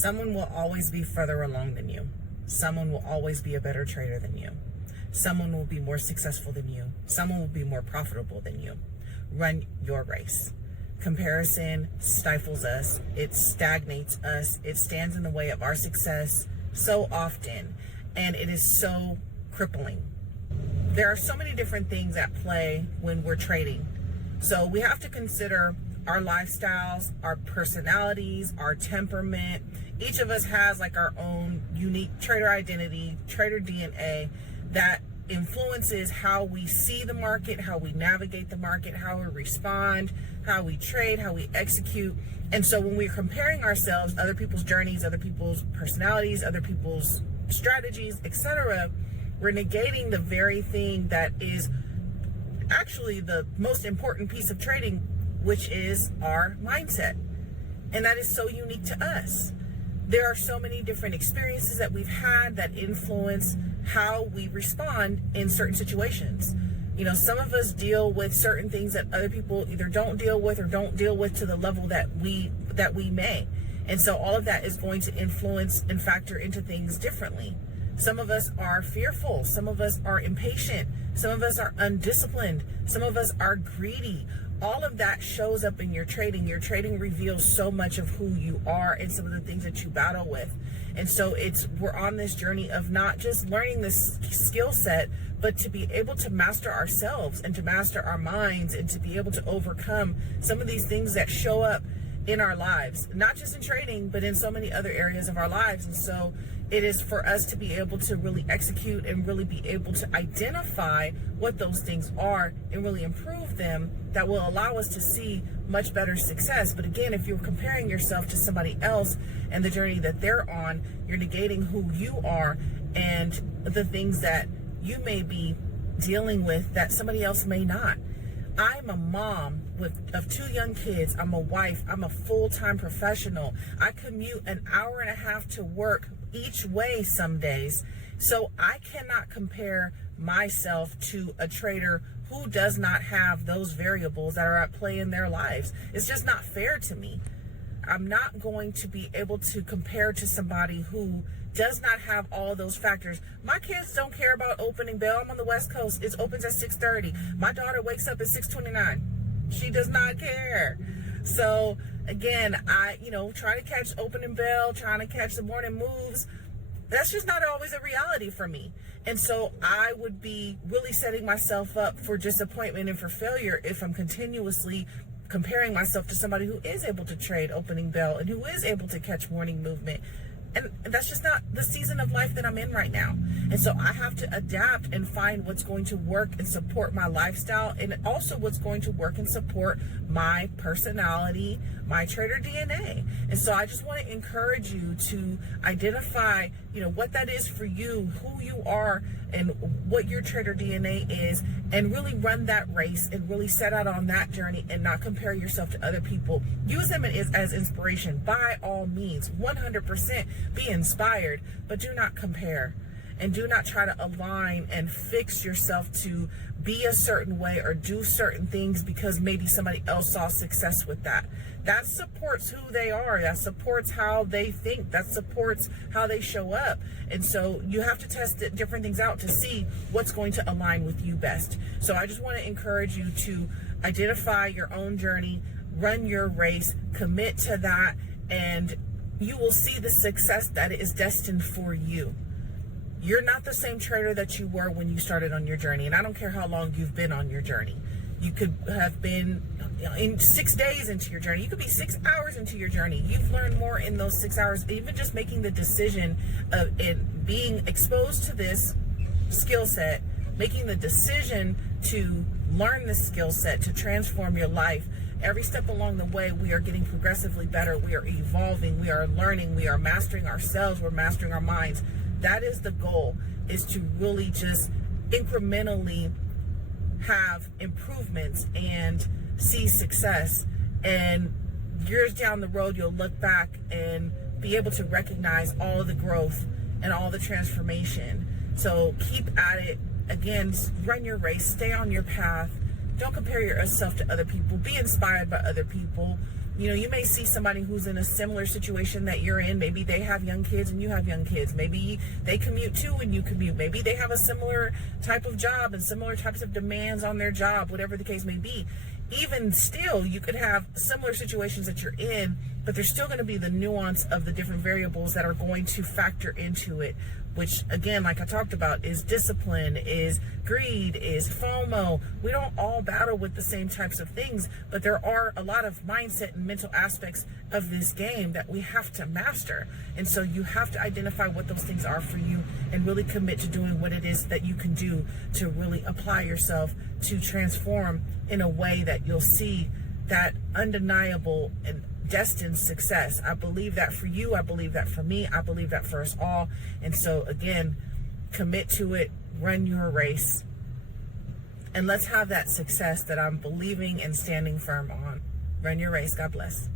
Someone will always be further along than you. Someone will always be a better trader than you. Someone will be more successful than you. Someone will be more profitable than you. Run your race. Comparison stifles us. It stagnates us. It stands in the way of our success so often, and it is so crippling. There are so many different things at play when we're trading. So we have to consider our lifestyles, our personalities, our temperament. Each of us has like our own unique trader identity, trader DNA that influences how we see the market, how we navigate the market, how we respond, how we trade, how we execute. And so when we're comparing ourselves, other people's journeys, other people's personalities, other people's strategies, etc., we're negating the very thing that is actually the most important piece of trading, which is our mindset. And that is so unique to us. There are so many different experiences that we've had that influence how we respond in certain situations. You know, some of us deal with certain things that other people either don't deal with or don't deal with to the level that we may. And so all of that is going to influence and factor into things differently. Some of us are fearful. Some of us are impatient. Some of us are undisciplined. Some of us are greedy. All of that shows up in your trading. Your trading reveals so much of who you are and some of the things that you battle with. And so we're on this journey of not just learning this skill set, but to be able to master ourselves and to master our minds and to be able to overcome some of these things that show up in our lives, not just in trading, but in so many other areas of our lives. And so it is for us to be able to really execute and really be able to identify what those things are and really improve them, that will allow us to see much better success. But again, if you're comparing yourself to somebody else and the journey that they're on, you're negating who you are and the things that you may be dealing with that somebody else may not. I'm a mom of 2 young kids. I'm a wife. I'm a full-time professional. I commute an hour and a half to work each way some days. So I cannot compare myself to a trader who does not have those variables that are at play in their lives. It's just not fair to me. I'm not going to be able to compare to somebody who does not have all of those factors. My kids don't care about opening bell. I'm on the West Coast. It opens at 6:30. My daughter wakes up at 6:29. She does not care. So again, I try to catch opening bell, trying to catch the morning moves. That's just not always a reality for me. And so I would be really setting myself up for disappointment and for failure if I'm continuously comparing myself to somebody who is able to trade opening bell and who is able to catch morning movement. And that's just not the season of life that I'm in right now. And so I have to adapt and find what's going to work and support my lifestyle, and also what's going to work and support my personality, my trader DNA. And so I just want to encourage you to identify, what that is for you, who you are, and what your trader DNA is, and really run that race and really set out on that journey and not compare yourself to other people. Use them as inspiration. By all means, 100% be inspired, but do not compare. And do not try to align and fix yourself to be a certain way or do certain things because maybe somebody else saw success with that. That supports who they are. That supports how they think. That supports how they show up. And so you have to test different things out to see what's going to align with you best. So I just want to encourage you to identify your own journey, run your race, commit to that, and you will see the success that is destined for you. You're not the same trader that you were when you started on your journey. And I don't care how long you've been on your journey. You could have been in 6 days into your journey. You could be 6 hours into your journey. You've learned more in those 6 hours. Even just making the decision of being exposed to this skill set, making the decision to learn this skill set, to transform your life. Every step along the way, we are getting progressively better. We are evolving. We are learning. We are mastering ourselves. We're mastering our minds. That is the goal, is to really just incrementally have improvements and see success. And years down the road, you'll look back and be able to recognize all of the growth and all the transformation. So keep at it. Again, run your race, stay on your path. Don't compare yourself to other people. Be inspired by other people. You know, you may see somebody who's in a similar situation that you're in. Maybe they have young kids and you have young kids. Maybe they commute too and you commute. Maybe they have a similar type of job and similar types of demands on their job, whatever the case may be. Even still, you could have similar situations that you're in, but there's still going to be the nuance of the different variables that are going to factor into it, which again, like I talked about, is discipline, is greed, is FOMO. We don't all battle with the same types of things, but there are a lot of mindset and mental aspects of this game that we have to master. And so you have to identify what those things are for you and really commit to doing what it is that you can do to really apply yourself to transform in a way that you'll see that undeniable and destined success. I believe that for you. I believe that for me. I believe that for us all. And so again, commit to it, run your race, and let's have that success that I'm believing and standing firm on. Run your race. God bless.